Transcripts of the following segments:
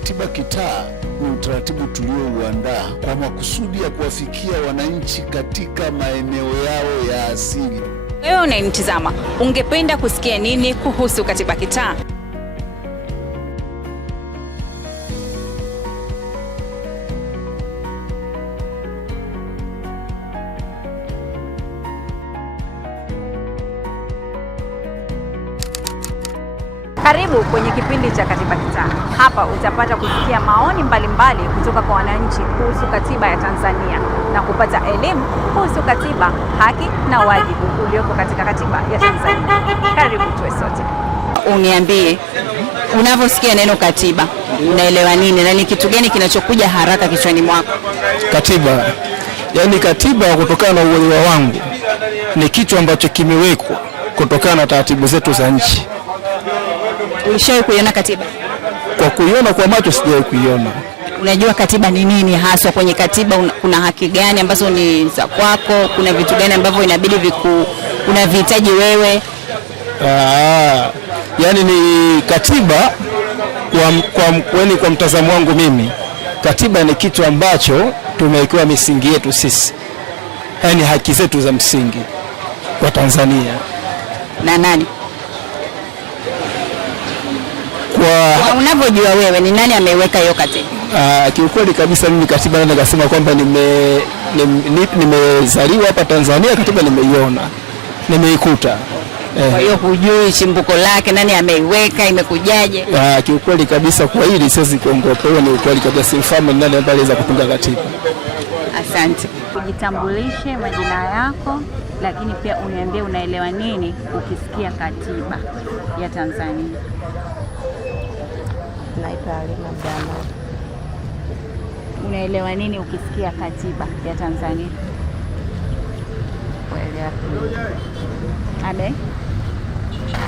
Katiba Kitaa ni utaratibu tuliouandaa kwa makusudi ya kuwafikia wananchi katika maeneo yao ya asili. Wewe unanitazama, ungependa kusikia nini kuhusu Katiba Kitaa? Karibu kwenye kipindi cha Katiba Kitaa. Hapa utapata kusikia maoni mbalimbali kutoka kwa wananchi kuhusu katiba ya Tanzania na kupata elimu kuhusu katiba, haki na wajibu ulioko katika katiba ya Tanzania. Karibu tuwe sote. Uniambie, unavyosikia neno katiba, unaelewa nini na ni kitu gani kinachokuja haraka kichwani mwako? Katiba, yaani katiba kutokana na uelewa wangu ni kitu ambacho kimewekwa kutokana na taratibu zetu za nchi. Ulishawahi kuiona katiba? Kwa kuiona kwa macho sijawahi kuiona. Unajua katiba ni nini haswa? Kwenye katiba kuna haki gani ambazo ni za kwako? Kuna vitu gani ambavyo inabidi unavihitaji wewe? Yaani ni katiba kwa mtazamo wangu mimi, katiba ni kitu ambacho tumewekewa misingi yetu sisi. Yaani haki zetu za msingi kwa Tanzania. Na nani? Kwa unavyojua wewe ni nani ameiweka hiyo katiba? Kiukweli kabisa mimi katiba naweza kusema kwamba nimezaliwa hapa Tanzania, katiba nimeiona, nimeikuta. Kwa hiyo hujui chimbuko lake, nani ameiweka, imekujaje? Kiukweli kabisa kwa hili siwezi kuongopa, hiyo ni ukweli kabisa, sifahamu nani ambaye aliweza kutunga katiba. Asante. Kujitambulishe majina yako, lakini pia uniambie unaelewa nini ukisikia katiba ya Tanzania. Naitwa Alina Abdalla. Unaelewa nini ukisikia katiba ya Tanzania? Kuelewa Abe?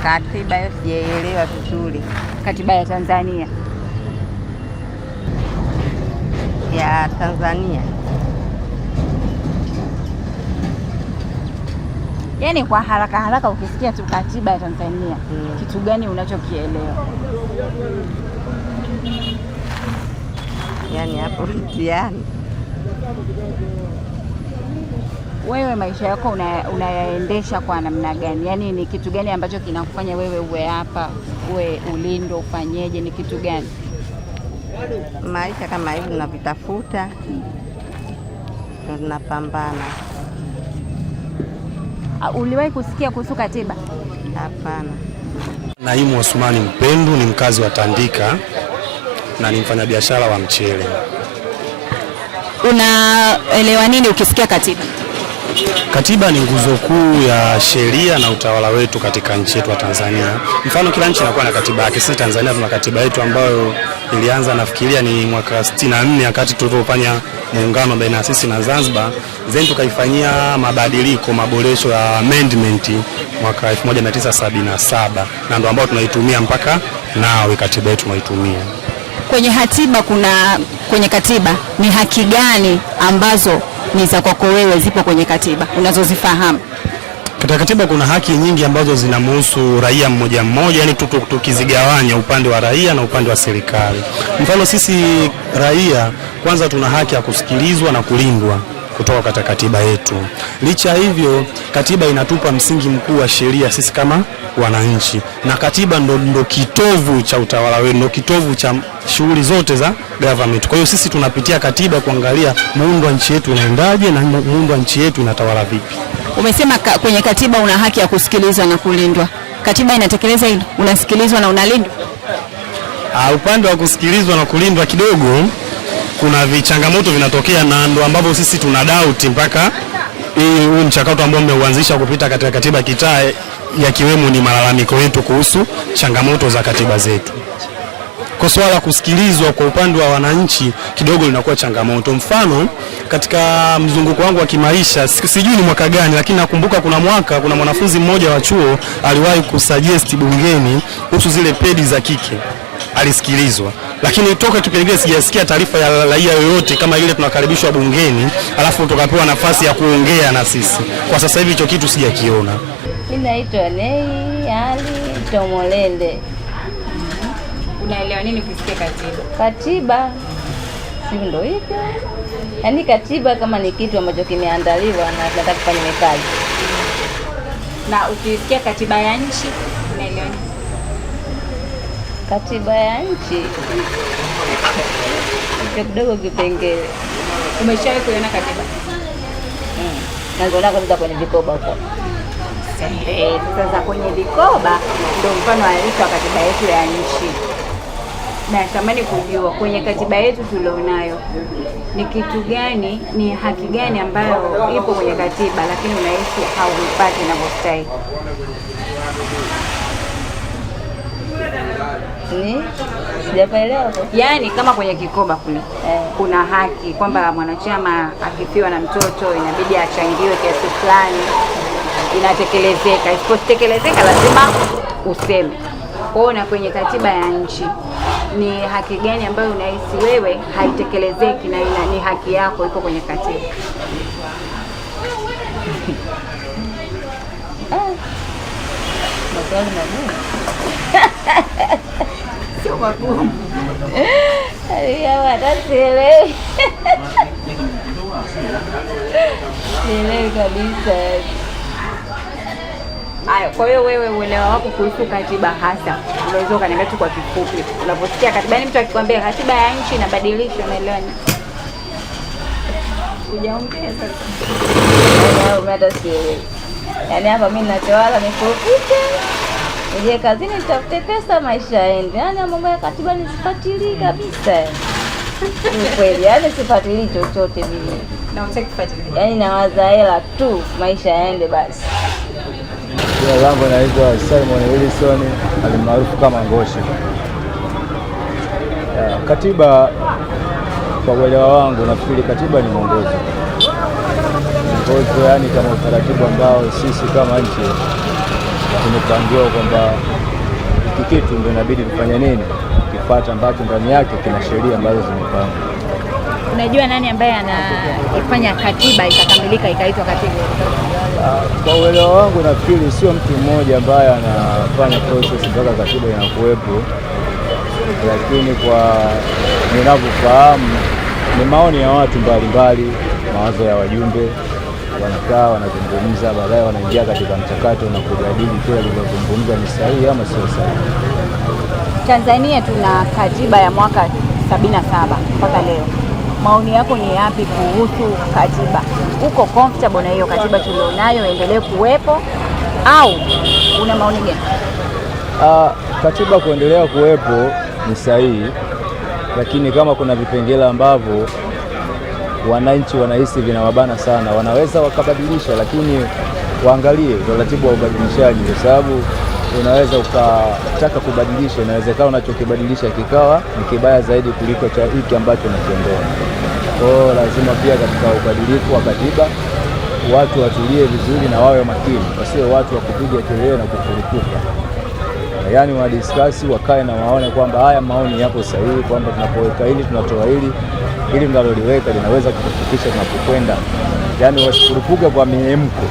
Katiba hiyo sijaelewa vizuri. Katiba ya Tanzania. Ya Tanzania. Yaani kwa haraka ukisikia tu katiba ya Tanzania, kitu gani unachokielewa? Yaani hapo mtihani. Wewe maisha yako unayaendesha kwa namna gani? Yaani ni kitu gani ambacho kinakufanya wewe uwe hapa, uwe ulindo, ufanyeje, ni kitu gani? Maisha kama hivi tunavitafuta, tunapambana. Uliwahi kusikia kuhusu katiba? Hapana. Naimu Osmani Mpendu ni mkazi wa Tandika na ni mfanyabiashara wa mchele. Unaelewa nini ukisikia katiba? Katiba ni nguzo kuu ya sheria na utawala wetu katika nchi yetu ya Tanzania. Mfano kila nchi inakuwa na katiba yake. Sisi Tanzania tuna katiba yetu ambayo ilianza nafikiria ni mwaka 64 wakati tulipofanya muungano baina sisi na Zanzibar. Then tukaifanyia mabadiliko, maboresho ya amendment mwaka 1977 na ndio ambao tunaitumia mpaka nao katiba yetu tunaitumia. Kwenye katiba ni haki gani ambazo ni za kwako wewe zipo kwenye katiba unazozifahamu? Katika katiba kuna haki nyingi ambazo zinamhusu raia mmoja mmoja, yani tukizigawanya upande wa raia na upande wa serikali. Mfano sisi raia kwanza tuna haki ya kusikilizwa na kulindwa kutoka katika katiba yetu. Licha hivyo katiba inatupa msingi mkuu wa sheria sisi kama wananchi, na katiba ndo kitovu cha utawala wetu, ndo kitovu cha shughuli zote za government. Kwa hiyo sisi tunapitia katiba kuangalia muundo wa nchi yetu unaendaje na muundo wa nchi yetu inatawala vipi. Umesema kwenye katiba una haki ya kusikilizwa na kulindwa. Katiba inatekeleza hilo? Unasikilizwa na unalindwa? Upande wa kusikilizwa na kulindwa kidogo kuna vichangamoto vinatokea, na ndo ambapo sisi tuna doubt mpaka huu mchakato ambao umeuanzisha kupita katika katiba Kitaa, yakiwemo ni malalamiko yetu kuhusu changamoto za katiba zetu. Kwa swala kusikilizwa kwa upande wa wananchi kidogo linakuwa changamoto. Mfano katika mzunguko wangu wa kimaisha, sijui ni mwaka gani, lakini nakumbuka kuna mwanafunzi mmoja wa chuo aliwahi kusuggest bungeni kuhusu zile pedi za kike, alisikilizwa. Lakini toka kipengele sijasikia taarifa ya raia yoyote kama ile tunakaribishwa bungeni alafu tukapewa nafasi ya kuongea na sisi. Kwa sasa hivi hicho kitu sijakiona. Mimi naitwa Nei Ali Tomolende. Unaelewa nini ukisikia katiba? Katiba si ndio hivyo? Yaani katiba kama ni kitu ambacho kimeandaliwa na tunataka kufanya kazi. Na ukisikia katiba ya nchi unaelewa nini? Katiba ya nchi kidogo kipengele. Umeshawahi kuiona katiba? Naona kwanza kwenye vikoba huko. Sasa kwenye vikoba ndio mfano halisi wa katiba yetu ya nchi. Na natamani kujua kwenye katiba yetu tulionayo ni kitu gani, ni haki gani ambayo ipo kwenye katiba lakini unahisi hauipati inavyostahili? Sijaelewa. Yaani kama kwenye kikoba kule kuna haki kwamba mwanachama akifiwa na mtoto inabidi achangiwe kiasi fulani, inatekelezeka. Isipotekelezeka lazima useme. Kwa hiyo na kwenye katiba ya nchi ni haki gani ambayo unahisi wewe haitekelezeki na ni haki yako iko kwenye katiba? Maswali magumu. Sio magumu. Sielewi. Sielewi kabisa. Haya, kwa hiyo wewe uelewa wako kuhusu katiba hasa unaweza ukaniambia tu kwa kifupi. Unaposikia katiba, yani mtu akikwambia katiba ya nchi inabadilishwa, unaelewa nini? Hujaongea sasa. Hata sielewi. Yaani hapa mimi ninachowala nifupike. Nije kazini nitafute pesa maisha yaende. Yaani mambo ya katiba nisifuatilie kabisa. Ni kweli, yaani sifuatilii chochote mimi. Na unataka kufuatilia. Yaani nawaza hela tu maisha yaende basi. Jina langu naitwa Simon Wilson alimaarufu kama Ngosha. Katiba kwa uelewa wangu nafikiri katiba ni mwongozo. Mwongozo yani kama utaratibu ambao sisi kama nchi tumepangiwa kwamba hiki kitu ndio inabidi tufanye nini, kifuata ambacho ndani yake kina sheria ambazo zimepangwa. Unajua nani ambaye anafanya katiba ikakamilika ikaitwa katiba? Kwa uelewa wangu nafikiri sio mtu mmoja ambaye anafanya process mpaka katiba inakuwepo, lakini kwa ninavyofahamu ni maoni ya watu mbalimbali, mawazo ya wajumbe, wanakaa wanazungumza, baadaye wanaingia katika mchakato na kujadili kile kilichozungumzwa ni sahihi ama sio sahihi. Tanzania tuna katiba ya mwaka 77 mpaka leo. Maoni yako ni yapi kuhusu katiba? Uko comfortable na hiyo katiba tulionayo endelee kuwepo au una maoni gani? Katiba kuendelea kuwepo ni sahihi, lakini kama kuna vipengele ambavyo wananchi wanahisi vinawabana sana, wanaweza wakabadilisha, lakini waangalie utaratibu wa ubadilishaji, kwa sababu unaweza ukataka kubadilisha, inawezekana unachokibadilisha kikawa ni kibaya zaidi kuliko cha hiki ambacho unakiondoa. Kwa hiyo lazima pia katika ubadilifu wa katiba watu watulie vizuri na wawe makini, wasiwe watu wa kupiga kelele na kufurukuka. Yaani wadiskasi wakae na waone kwamba haya maoni yapo sahihi, kwamba tunapoweka hili tunatoa hili tunaloliweka linaweza kutufikisha tunapokwenda. Yaani wasifurukuke kwa miemko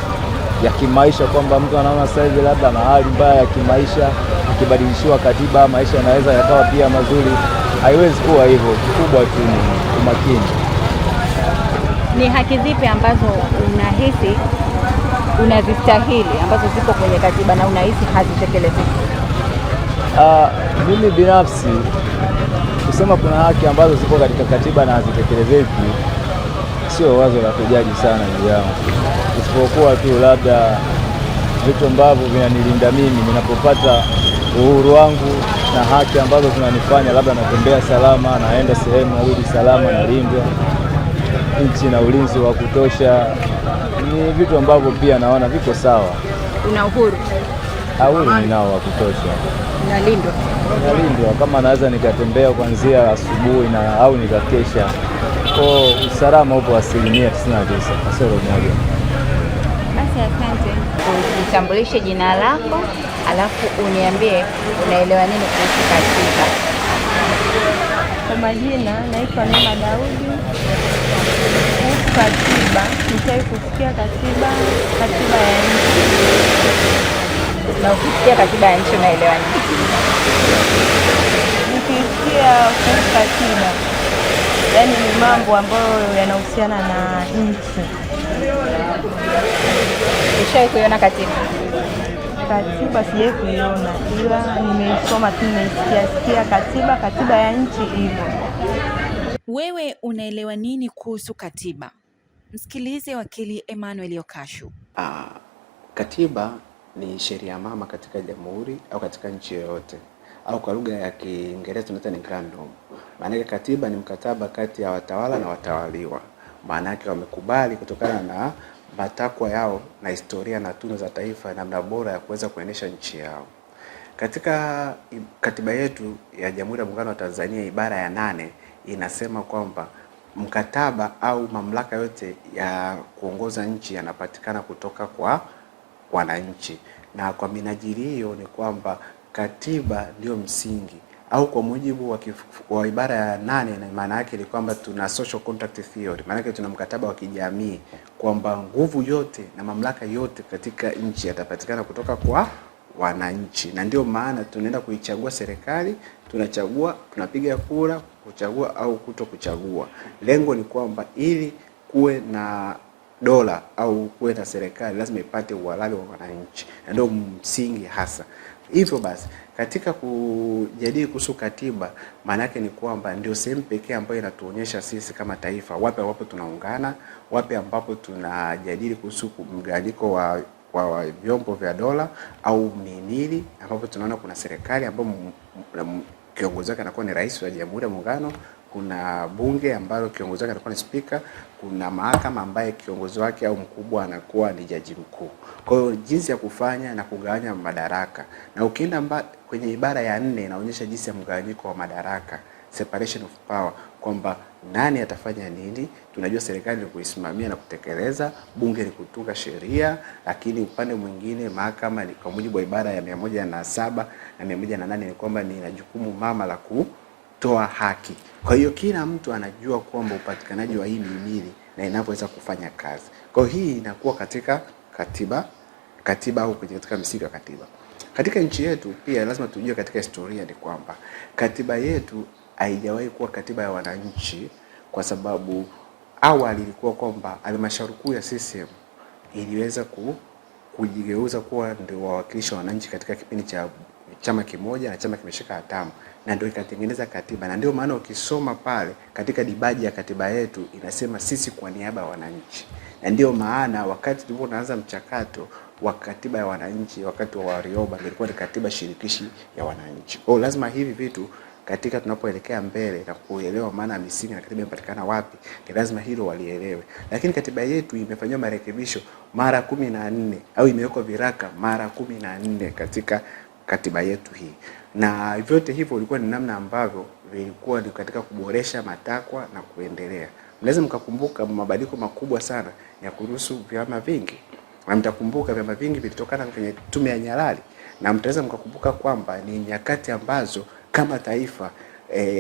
ya kimaisha, kwamba mtu anaona sasa hivi labda na hali mbaya ya kimaisha, akibadilishiwa katiba maisha yanaweza yakawa pia mazuri. Haiwezi kuwa hivyo. Kikubwa tu ni umakini. Ni haki zipi ambazo unahisi unazistahili ambazo zipo kwenye katiba na unahisi hazitekelezeki? Mimi binafsi kusema kuna haki ambazo zipo katika katiba na hazitekelezeki sio wazo la kujali sana ndugu yangu, isipokuwa tu labda vitu ambavyo vinanilinda mimi ninapopata uhuru wangu na haki ambazo zinanifanya labda natembea salama, naenda sehemu narudi salama, nalindwa nchi na ulinzi wa kutosha, ni vitu ambavyo pia naona viko sawa. Una uhuru? Uhuru ninao wa kutosha. Nalindwa kama naweza nikatembea kuanzia asubuhi na au nikakesha. Kwa usalama upo 99.9, kasoro moja. Basi asante. Utambulishe jina lako, alafu uniambie unaelewa nini kuhusu katiba. Kwa majina naitwa Neema Daudi. Kuhusu katiba, nishawahi kusikia katiba ya nchi. Na ukisikia katiba ya nchi unaelewa nini? kuhusu katiba, yaani ni mambo ambayo yanahusiana na nchi. Ushawahi kuiona katiba? Katiba sijawahi kuiona, ila nimeisoma tu, nimesikia katiba ya nchi hivyo. Wewe unaelewa nini kuhusu katiba? Msikilize wakili Emmanuel Okashu. Katiba ni sheria mama katika jamhuri au katika nchi yoyote, au kwa lugha ya Kiingereza tunaita ni grand norm. Maana yake katiba ni mkataba kati ya watawala na watawaliwa. Maana yake wamekubali kutokana na matakwa yao na historia na tunu za taifa namna bora ya kuweza kuendesha nchi yao. Katika katiba yetu ya Jamhuri ya Muungano wa Tanzania, ibara ya 8 inasema kwamba mkataba au mamlaka yote ya kuongoza nchi yanapatikana kutoka kwa wananchi, na kwa minajili hiyo ni kwamba katiba ndio msingi, au kwa mujibu wa ibara ya 8 na maana yake ni kwamba tuna social contract theory, maana yake tuna mkataba wa kijamii kwamba nguvu yote na mamlaka yote katika nchi yatapatikana kutoka kwa wananchi, na ndio maana tunaenda kuichagua serikali, tunapiga kura kuchagua au kuto kuchagua. Lengo ni kwamba ili kuwe na dola au kuwe na serikali lazima ipate uhalali wa wananchi, na ndio msingi hasa. Hivyo basi katika kujadili kuhusu katiba, maana yake ni kwamba ndio sehemu pekee ambayo inatuonyesha sisi kama taifa wapi ambapo tunaungana, wapi ambapo tunajadili kuhusu mgawanyiko wa vyombo vya dola au mihimili, ambapo tunaona kuna serikali ambapo kiongozi wake anakuwa ni rais wa Jamhuri ya Muungano, kuna bunge ambalo kiongozi wake anakuwa ni spika, kuna mahakama ambaye kiongozi wake au mkubwa anakuwa ni jaji mkuu. Kwa hiyo jinsi ya kufanya na kugawanya madaraka, na ukienda kwenye ibara ya 4 inaonyesha jinsi ya mgawanyiko wa madaraka, separation of power, kwamba nani atafanya nini. Tunajua serikali ni kuisimamia na kutekeleza, bunge ni kutunga sheria, lakini upande mwingine mahakama ni kwa mujibu wa ibara ya 107 na 108 ni kwamba ni jukumu mama la kutoa haki. Kwa hiyo kila mtu anajua kwamba upatikanaji wa hii mihimili na inavyoweza kufanya kazi. Kwa hiyo hii inakuwa katika katiba au katika msingi wa katiba. Katika nchi yetu pia lazima tujue katika historia ni kwamba katiba yetu haijawahi kuwa katiba ya wananchi, kwa sababu awali ilikuwa kwamba halmashauri kuu ya CCM iliweza kujigeuza kuwa ndio wawakilishi wa wananchi katika kipindi cha chama kimoja na chama kimeshika hatamu, na ndio ikatengeneza katiba. Na ndio maana ukisoma pale katika dibaji ya katiba yetu inasema sisi kwa niaba ya wananchi. Na ndio maana wakati tulipoanza mchakato wa katiba ya wananchi wakati wa Warioba ilikuwa ni katiba shirikishi ya wananchi. Kwa hiyo lazima hivi vitu katika tunapoelekea mbele na kuelewa maana misingi na katiba inapatikana wapi, ni lazima hilo walielewe. Lakini katiba yetu imefanywa marekebisho mara 14 au imewekwa viraka mara 14 katika katiba yetu hii. Na vyote hivyo ilikuwa ni namna ambavyo vilikuwa ni katika kuboresha matakwa na kuendelea. Lazima mkakumbuka mabadiliko makubwa sana ya kuruhusu vyama vingi. Na mtakumbuka vyama vingi vilitokana kwenye tume ya Nyalali, na mtaweza mkakumbuka kwamba ni nyakati ambazo kama taifa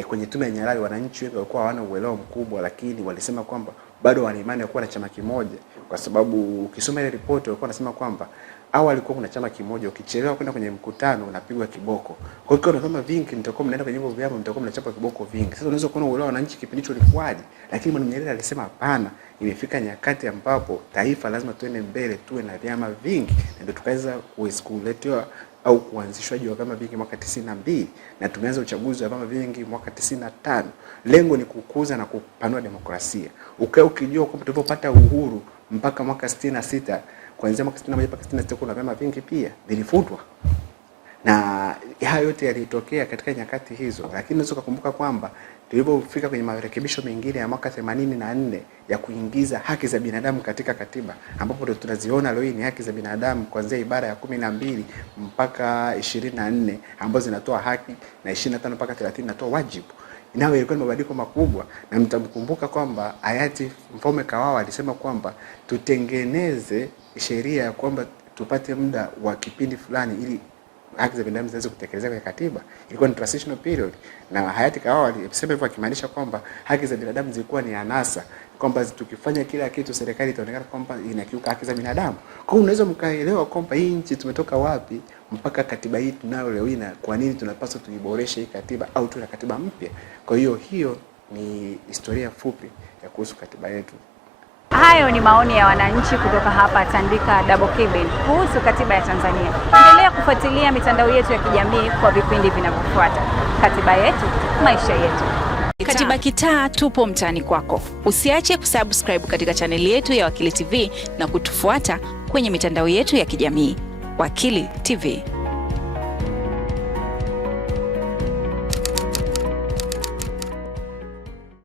kwenye tume ya Nyalali wananchi wengi walikuwa hawana uelewa mkubwa, lakini walisema kwamba bado wana imani ya kuwa na chama kimoja, kwa sababu ukisoma ile ripoti walikuwa wanasema kwamba awali alikuwa kuna chama kimoja, ukichelewa kwenda kwenye mkutano unapigwa kiboko. Kwa hiyo vyama vingi mtakuwa mnaenda kwenye hivyo vyama mtakuwa mnachapa kiboko vingi. Sasa unaweza kuona uelewa wananchi kipindi hicho ulikuwaje, lakini Mwalimu Nyerere alisema hapana, imefika nyakati ambapo taifa lazima tuende mbele, tuwe na vyama vingi, na ndio tukaweza kuletewa au kuanzishwaji wa vyama vingi mwaka 92, na tumeanza uchaguzi wa vyama vingi mwaka 95. Lengo ni kukuza na kupanua demokrasia. Ukijua kwamba tulipopata uhuru mpaka mwaka 66, kuanzia mwaka 61 mpaka 66 kuna vyama vingi pia vilifutwa. Na hayo yote yalitokea katika nyakati hizo, lakini unaweza kukumbuka kwamba tulipofika kwenye marekebisho mengine ya mwaka 84 ya kuingiza haki za binadamu katika katiba, ambapo tunaziona leo ni haki za binadamu kuanzia ibara ya 12 mpaka 24 ambazo zinatoa haki, na 25 mpaka 30 inatoa wajibu. Inawe ilikuwa ni mabadiliko makubwa, na mtamkumbuka kwamba hayati Mfaume Kawawa alisema kwamba tutengeneze sheria ya kwamba tupate muda wa kipindi fulani ili haki za binadamu ziweze kutekelezwa kwenye katiba. Ilikuwa ni transitional period, na hayati Kawawa alisema hivyo akimaanisha kwamba haki za binadamu zilikuwa ni anasa, kwamba tukifanya kila kitu serikali itaonekana kwamba inakiuka haki za binadamu. Kwa hiyo unaweza mkaelewa kwamba hii nchi tumetoka wapi mpaka katiba hii tunayo leo hii, na kwa nini tunapaswa tuiboreshe hii katiba au tuna katiba mpya. Kwa hiyo ni historia fupi ya kuhusu katiba yetu. Hayo ni maoni ya wananchi kutoka hapa Tandika Double Cabin kuhusu katiba ya Tanzania. Endelea kufuatilia mitandao yetu ya kijamii kwa vipindi vinavyofuata. Katiba yetu, maisha yetu. Katiba Kitaa, tupo mtaani kwako. Usiache kusubscribe katika chaneli yetu ya Wakili TV na kutufuata kwenye mitandao yetu ya kijamii. Wakili TV.